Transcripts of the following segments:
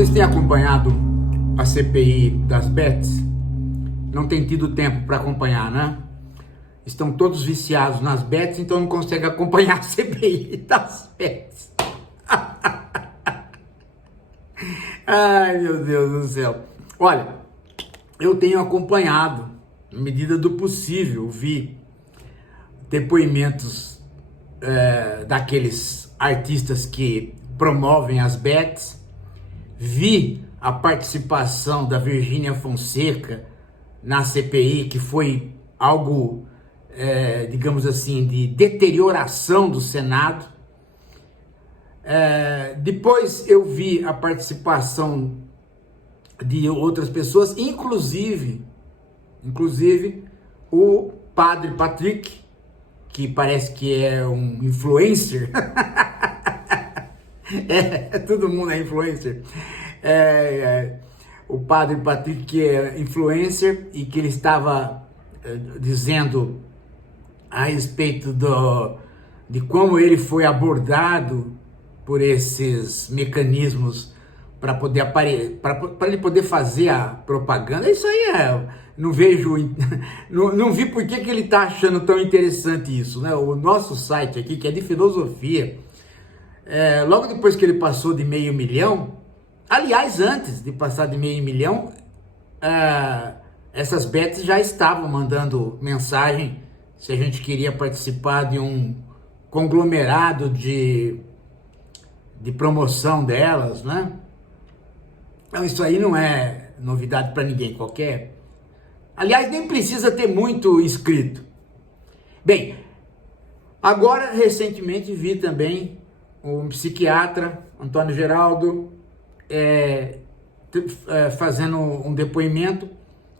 Vocês têm acompanhado a CPI das bets? Não tem tido tempo para acompanhar, né? Estão todos viciados nas bets, então não conseguem acompanhar a CPI das bets. Ai, meu Deus do céu. Olha, eu tenho acompanhado, na medida do possível, vi depoimentos daqueles artistas que promovem as bets, vi a participação da Virgínia Fonseca na CPI, que foi algo, digamos assim, de deterioração do Senado. Depois eu vi a participação de outras pessoas, inclusive o padre Patrick, que parece que é um influencer. Todo mundo é influencer. O padre Patrick, que é influencer, e que ele estava dizendo a respeito de como ele foi abordado por esses mecanismos para poder para ele poder fazer a propaganda. Isso aí não vejo, não vi por que ele está achando tão interessante isso, né? O nosso site aqui, que é de filosofia, logo depois que ele passou de 500 mil, aliás, antes de passar de 500 mil, essas bets já estavam mandando mensagem se a gente queria participar de um conglomerado de promoção delas, né? Então isso aí não é novidade para ninguém qualquer. Aliás, nem precisa ter muito inscrito. Bem, agora recentemente vi também um psiquiatra, Antônio Geraldo, fazendo um depoimento,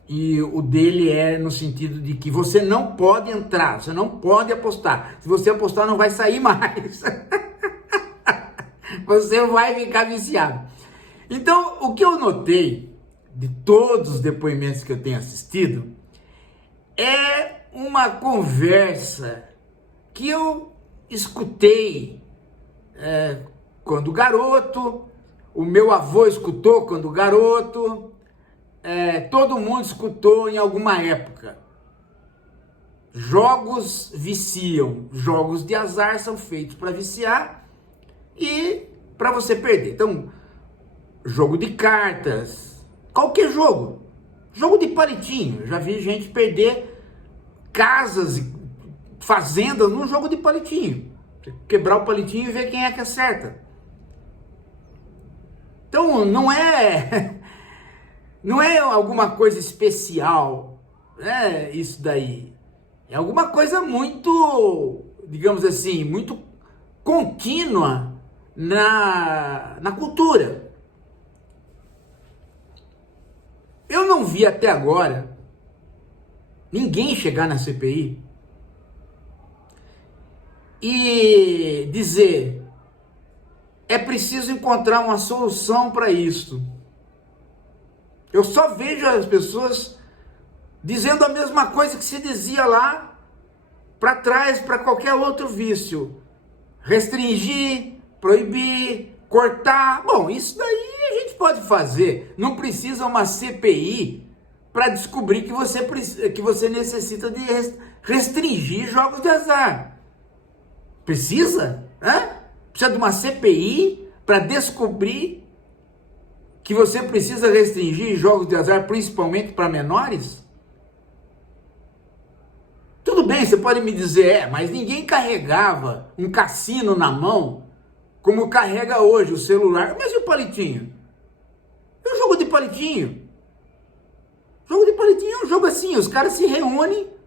e o dele é no sentido de que você não pode entrar, você não pode apostar. Se você apostar, não vai sair mais. Você vai ficar viciado. Então, o que eu notei de todos os depoimentos que eu tenho assistido é uma conversa que eu escutei quando garoto, o meu avô escutou quando garoto, todo mundo escutou em alguma época. Jogos viciam, jogos de azar são feitos para viciar e para você perder. Então, jogo de cartas, qualquer jogo, jogo de palitinho. Já vi gente perder casas e fazendas num jogo de palitinho. Você quebrar o palitinho e ver quem é que acerta. Então não é alguma coisa especial, isso daí. É alguma coisa muito, digamos assim, muito contínua na cultura. Eu não vi até agora ninguém chegar na CPI e dizer: é preciso encontrar uma solução para isso. Eu só vejo as pessoas dizendo a mesma coisa que se dizia lá para trás, para qualquer outro vício: restringir, proibir, cortar. Bom, isso daí a gente pode fazer. Não precisa uma CPI para descobrir que você necessita de restringir jogos de azar. Precisa? Precisa de uma CPI para descobrir que você precisa restringir jogos de azar, principalmente para menores? Tudo bem, você pode me dizer, mas ninguém carregava um cassino na mão como carrega hoje o celular. Mas e o palitinho? E o jogo de palitinho? Jogo de palitinho é um jogo assim, os caras se reúnem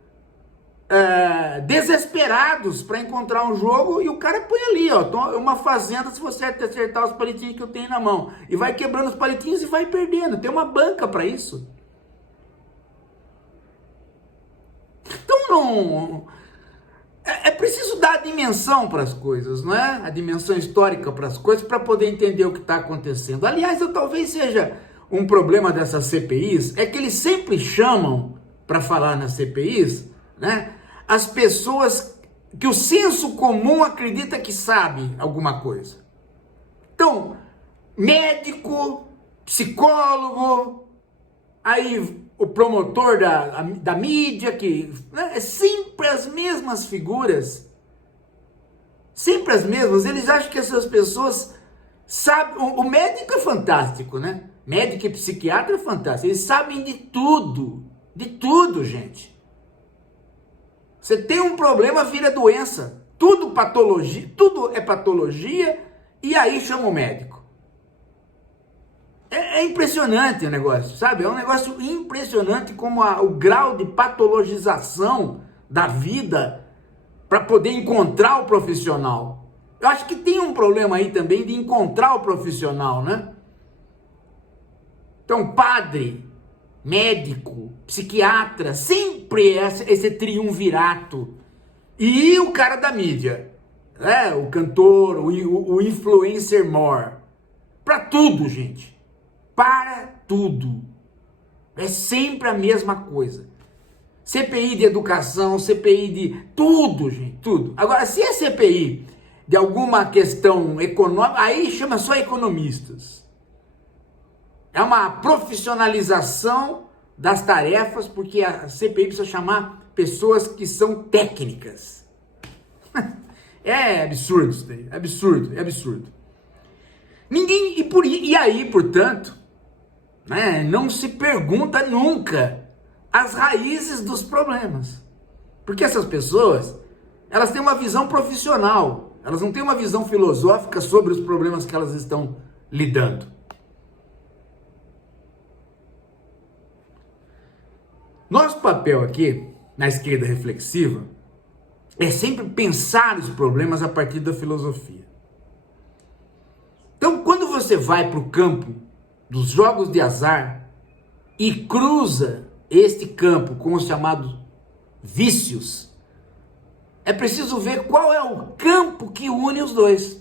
desesperados para encontrar um jogo, e o cara põe ali, uma fazenda, se você acertar os palitinhos que eu tenho na mão, e vai quebrando os palitinhos e vai perdendo. Tem uma banca para isso. Então não... É preciso dar a dimensão para as coisas, não é? A dimensão histórica para as coisas, para poder entender o que está acontecendo. Aliás, talvez seja um problema dessas CPIs, é que eles sempre chamam para falar nas CPIs, né, as pessoas que o senso comum acredita que sabe alguma coisa. Então, médico, psicólogo, aí o promotor da mídia, que, né, é sempre as mesmas figuras, sempre as mesmas. Eles acham que essas pessoas sabem. O médico é fantástico, né? Médico e psiquiatra é fantástico, eles sabem de tudo, gente. Você tem um problema, vira doença, tudo patologia, tudo é patologia, e aí chama o médico. É impressionante o negócio, sabe? É um negócio impressionante como o grau de patologização da vida para poder encontrar o profissional. Eu acho que tem um problema aí também de encontrar o profissional, né? Então, padre, médico, psiquiatra, sempre esse triunvirato. E o cara da mídia, né? O cantor, o influencer more. Para tudo, gente. Para tudo. É sempre a mesma coisa. CPI de educação, CPI de tudo, gente, tudo. Agora, se é CPI de alguma questão econômica, aí chama só economistas. É uma profissionalização das tarefas, porque a CPI precisa chamar pessoas que são técnicas. É absurdo isso daí, é absurdo, é absurdo. Ninguém, e aí, portanto, né, não se pergunta nunca as raízes dos problemas. Porque essas pessoas, elas têm uma visão profissional, elas não têm uma visão filosófica sobre os problemas que elas estão lidando. Nosso papel aqui, na esquerda reflexiva, é sempre pensar os problemas a partir da filosofia. Então, quando você vai para o campo dos jogos de azar e cruza este campo com os chamados vícios, é preciso ver qual é o campo que une os dois.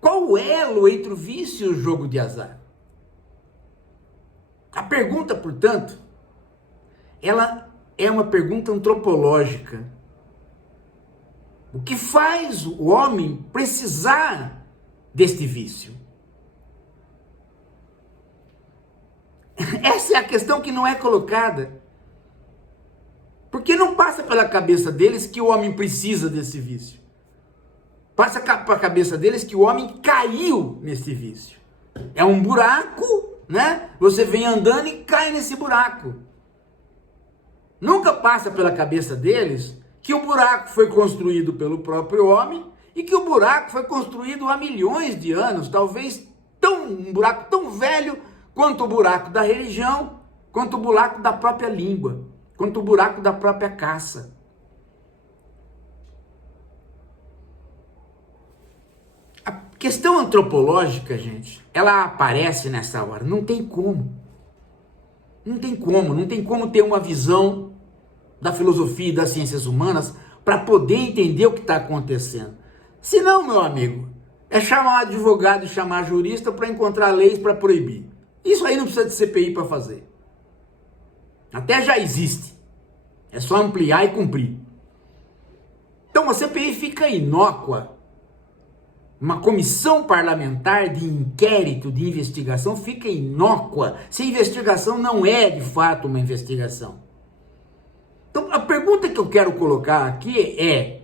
Qual o elo entre o vício e o jogo de azar? A pergunta, portanto, ela é uma pergunta antropológica. O que faz o homem precisar deste vício? Essa é a questão que não é colocada. Porque não passa pela cabeça deles que o homem precisa desse vício. Passa para a cabeça deles que o homem caiu nesse vício. É um buraco, né? Você vem andando e cai nesse buraco. Nunca passa pela cabeça deles que o buraco foi construído pelo próprio homem e que o buraco foi construído há milhões de anos, talvez um buraco tão velho quanto o buraco da religião, quanto o buraco da própria língua, quanto o buraco da própria caça. A questão antropológica, gente, ela aparece nessa hora. Não tem como. Não tem como ter uma visão da filosofia e das ciências humanas para poder entender o que está acontecendo. Senão, meu amigo, é chamar advogado e chamar jurista para encontrar leis para proibir. Isso aí não precisa de CPI para fazer. Até já existe. É só ampliar e cumprir. Então a CPI fica inócua. Uma comissão parlamentar de inquérito, de investigação, fica inócua se a investigação não é de fato uma investigação. Então a pergunta que eu quero colocar aqui é: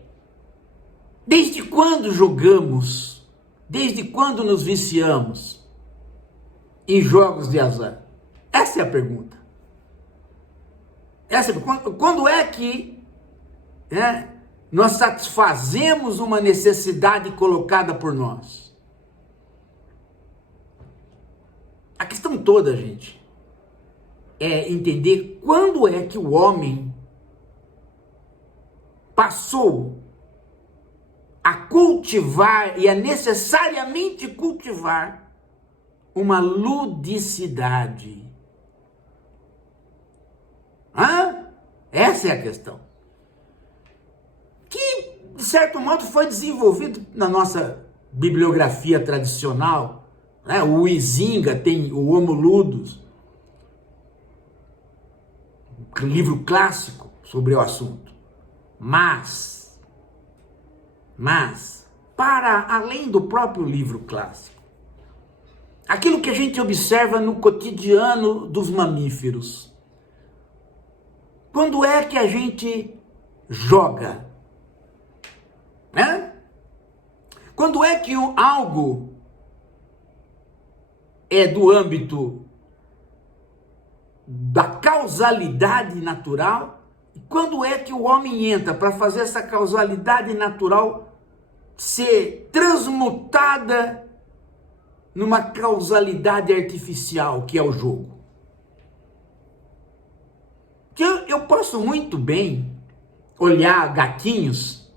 desde quando jogamos? Desde quando nos viciamos em jogos de azar? Essa é a pergunta. Quando é que nós satisfazemos uma necessidade colocada por nós? A questão toda, gente, é entender quando é que o homem passou a cultivar e a necessariamente cultivar uma ludicidade. Essa é a questão. Que, de certo modo, foi desenvolvido na nossa bibliografia tradicional. Né? O Huizinga tem o Homo Ludus, um livro clássico sobre o assunto. Mas, para além do próprio livro clássico, aquilo que a gente observa no cotidiano dos mamíferos. Quando é que a gente joga? Né? Quando é que algo é do âmbito da causalidade natural? E quando é que o homem entra para fazer essa causalidade natural ser transmutada numa causalidade artificial, que é o jogo? Que eu posso muito bem olhar gatinhos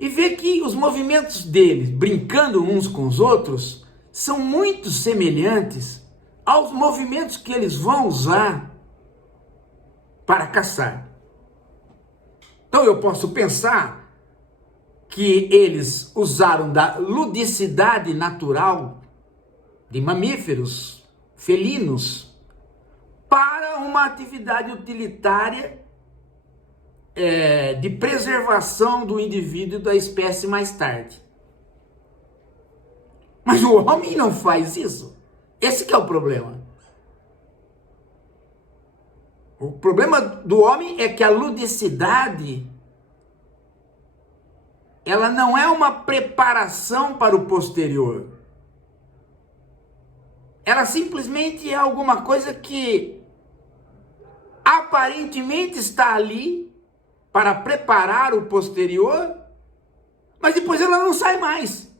e ver que os movimentos deles, brincando uns com os outros, são muito semelhantes aos movimentos que eles vão usar para caçar. Então eu posso pensar que eles usaram da ludicidade natural de mamíferos, felinos, para uma atividade utilitária de preservação do indivíduo e da espécie mais tarde. Mas o homem não faz isso. Esse que é o problema. O problema do homem é que a ludicidade, ela não é uma preparação para o posterior. Ela simplesmente é alguma coisa que aparentemente está ali para preparar o posterior, mas depois ela não sai mais.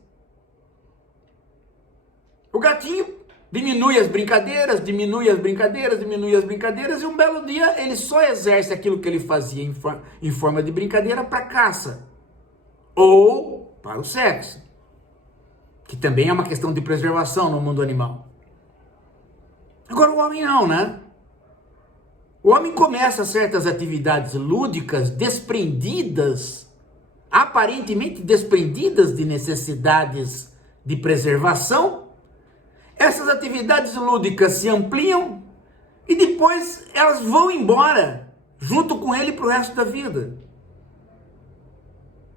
O gatinho diminui as brincadeiras, e um belo dia ele só exerce aquilo que ele fazia em forma de brincadeira para caça ou para o sexo, que também é uma questão de preservação no mundo animal. Agora o homem não, né? O homem começa certas atividades lúdicas aparentemente desprendidas de necessidades de preservação. Essas atividades lúdicas se ampliam e depois elas vão embora junto com ele para o resto da vida.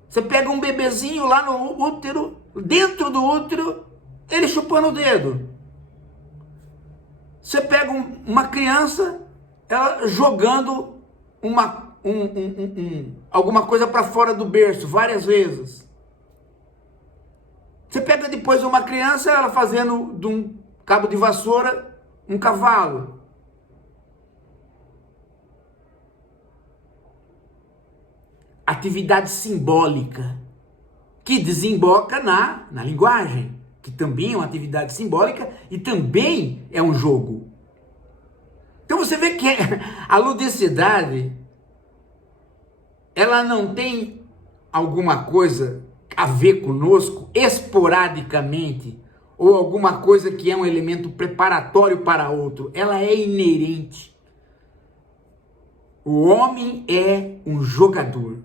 Você pega um bebezinho lá no útero, dentro do útero, ele chupando o dedo. Você pega uma criança, ela jogando alguma coisa para fora do berço várias vezes. Você pega depois uma criança, ela fazendo de um cabo de vassoura um cavalo. Atividade simbólica, que desemboca na linguagem, que também é uma atividade simbólica e também é um jogo. Então você vê que a ludicidade, ela não tem alguma coisa a ver conosco esporadicamente, ou alguma coisa que é um elemento preparatório para outro. Ela é inerente. O homem é um jogador.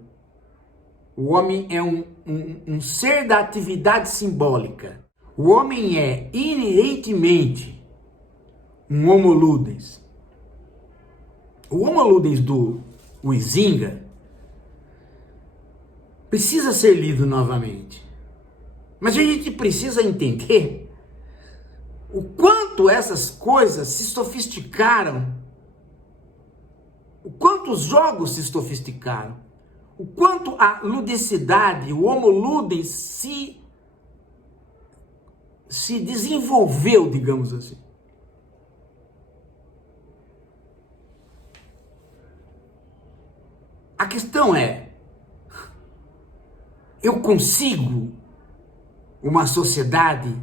O homem é um ser da atividade simbólica. O homem é inerentemente um homo ludens. O homo ludens do Huizinga precisa ser lido novamente. Mas a gente precisa entender o quanto essas coisas se sofisticaram, o quanto os jogos se sofisticaram, o quanto a ludicidade, o homo ludens se desenvolveu, digamos assim. A questão é, eu consigo uma sociedade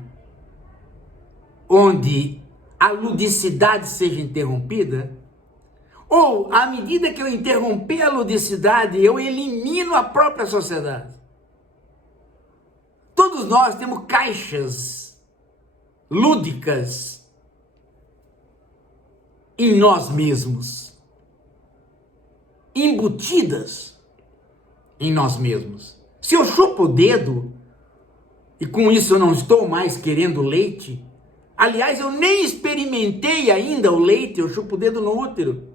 onde a ludicidade seja interrompida? Ou, à medida que eu interromper a ludicidade, eu elimino a própria sociedade? Todos nós temos caixas lúdicas em nós mesmos, embutidas em nós mesmos. Se eu chupo o dedo, e com isso eu não estou mais querendo leite, aliás, eu nem experimentei ainda o leite, eu chupo o dedo no útero.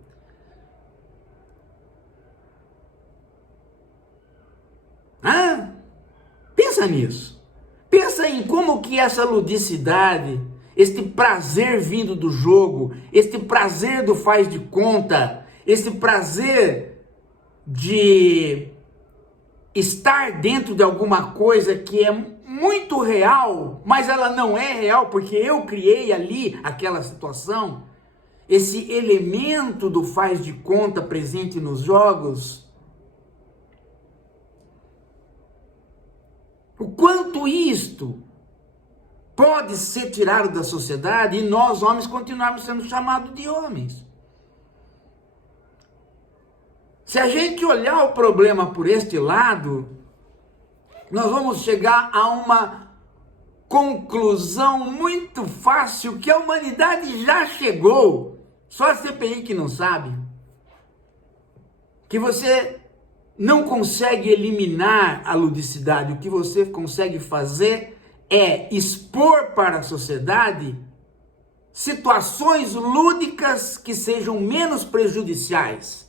Pensa nisso. Pensa em como que essa ludicidade, este prazer vindo do jogo, este prazer do faz de conta, este prazer de estar dentro de alguma coisa que é muito real, mas ela não é real porque eu criei ali aquela situação. Esse elemento do faz de conta presente nos jogos, o quanto isto pode ser tirado da sociedade e nós, homens, continuarmos sendo chamados de homens. Se a gente olhar o problema por este lado, nós vamos chegar a uma conclusão muito fácil que a humanidade já chegou. Só a CPI que não sabe. Que você não consegue eliminar a ludicidade. O que você consegue fazer é expor para a sociedade situações lúdicas que sejam menos prejudiciais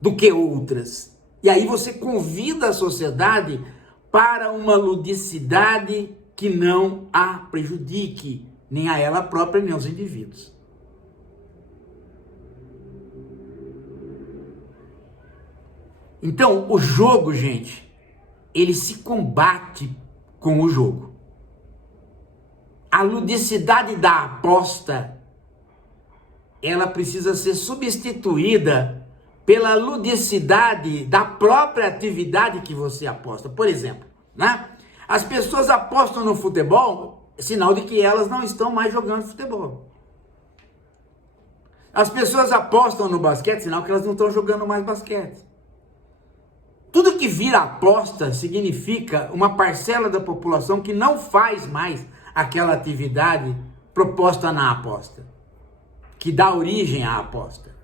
do que outras. E aí você convida a sociedade para uma ludicidade que não a prejudique, nem a ela própria, nem aos indivíduos. Então, o jogo, gente, ele se combate com o jogo. A ludicidade da aposta, ela precisa ser substituída pela ludicidade da própria atividade que você aposta. Por exemplo, né? As pessoas apostam no futebol, sinal de que elas não estão mais jogando futebol. As pessoas apostam no basquete, sinal que elas não estão jogando mais basquete. Tudo que vira aposta significa uma parcela da população que não faz mais aquela atividade proposta na aposta, que dá origem à aposta.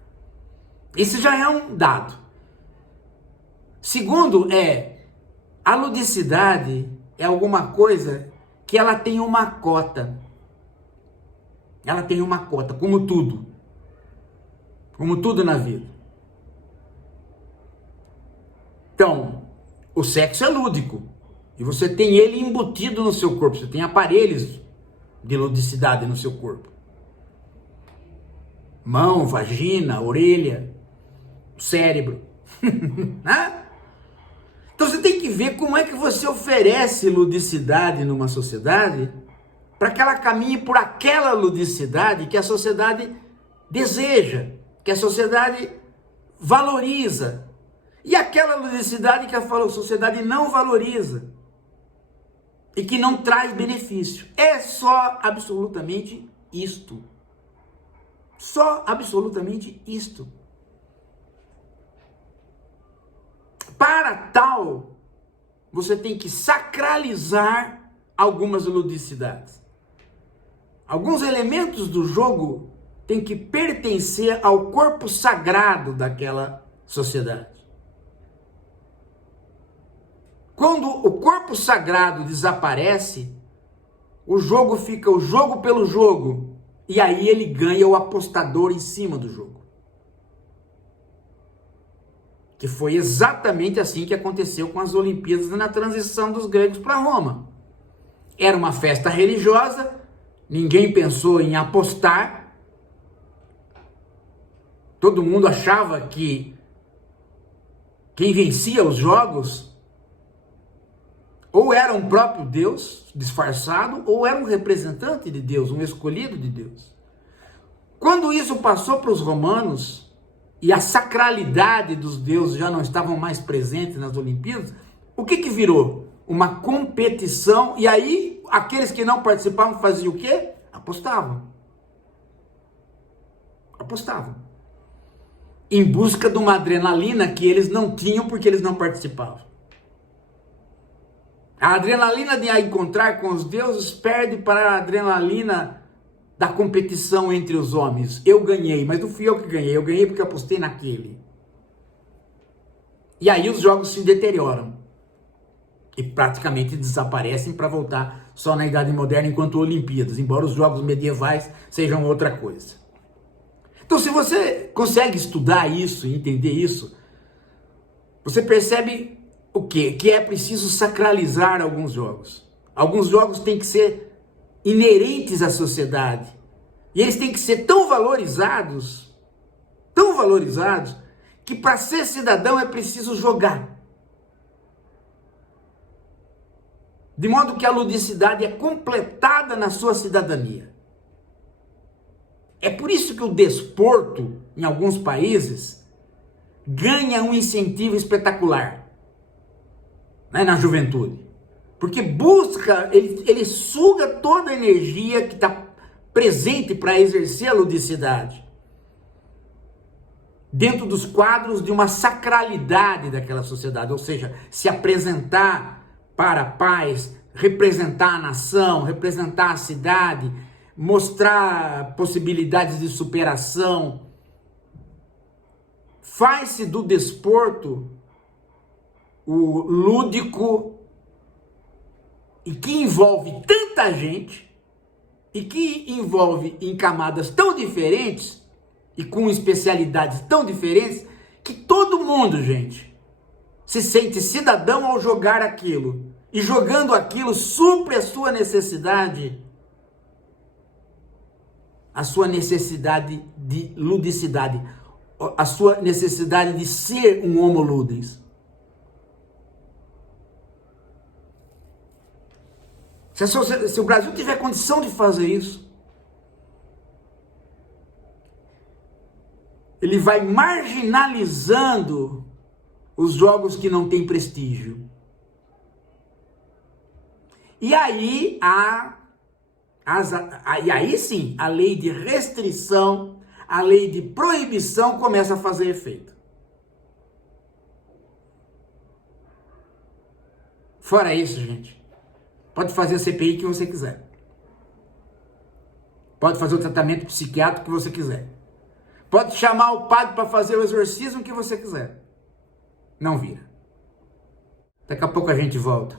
Isso já é um dado. Segundo a ludicidade é alguma coisa que ela tem uma cota. Ela tem uma cota, como tudo. Como tudo na vida. Então, o sexo é lúdico. E você tem ele embutido no seu corpo. Você tem aparelhos de ludicidade no seu corpo. Mão, vagina, orelha, cérebro. Então você tem que ver como é que você oferece ludicidade numa sociedade para que ela caminhe por aquela ludicidade que a sociedade deseja, que a sociedade valoriza. E aquela ludicidade que a sociedade não valoriza e que não traz benefício. É só absolutamente isto. Só absolutamente isto. Para tal, você tem que sacralizar algumas ludicidades. Alguns elementos do jogo têm que pertencer ao corpo sagrado daquela sociedade. Quando o corpo sagrado desaparece, o jogo fica o jogo pelo jogo. E aí ele ganha o apostador em cima do jogo. Que foi exatamente assim que aconteceu com as Olimpíadas na transição dos gregos para Roma. Era uma festa religiosa, ninguém pensou em apostar. Todo mundo achava que quem vencia os jogos ou era um próprio Deus disfarçado, ou era um representante de Deus, um escolhido de Deus. Quando isso passou para os romanos, e a sacralidade dos deuses já não estavam mais presentes nas Olimpíadas, o que virou? Uma competição, e aí aqueles que não participavam faziam o quê? Apostavam. Apostavam. Em busca de uma adrenalina que eles não tinham porque eles não participavam. A adrenalina de encontrar com os deuses perde para a adrenalina da competição entre os homens. Eu ganhei, mas não fui eu que ganhei. Eu ganhei porque apostei naquele. E aí os jogos se deterioram. E praticamente desaparecem para voltar só na Idade Moderna enquanto Olimpíadas. Embora os jogos medievais sejam outra coisa. Então se você consegue estudar isso e entender isso, você percebe o quê? Que é preciso sacralizar alguns jogos. Alguns jogos têm que ser inerentes à sociedade. E eles têm que ser tão valorizados, que para ser cidadão é preciso jogar. De modo que a ludicidade é completada na sua cidadania. É por isso que o desporto, em alguns países, ganha um incentivo espetacular, né, na juventude. Porque busca, ele suga toda a energia que está presente para exercer a ludicidade dentro dos quadros de uma sacralidade daquela sociedade, ou seja, se apresentar para pais, representar a nação, representar a cidade, mostrar possibilidades de superação. Faz-se do desporto o lúdico e que envolve tanta gente e que envolve em camadas tão diferentes e com especialidades tão diferentes que todo mundo, gente, se sente cidadão ao jogar aquilo. E jogando aquilo supre a sua necessidade de ludicidade, a sua necessidade de ser um homo ludens. Se o Brasil tiver condição de fazer isso, ele vai marginalizando os jogos que não têm prestígio. E aí sim, a lei de restrição, a lei de proibição começa a fazer efeito. Fora isso, gente, pode fazer a CPI que você quiser. Pode fazer o tratamento psiquiátrico que você quiser. Pode chamar o padre para fazer o exorcismo que você quiser. Não vira. Daqui a pouco a gente volta.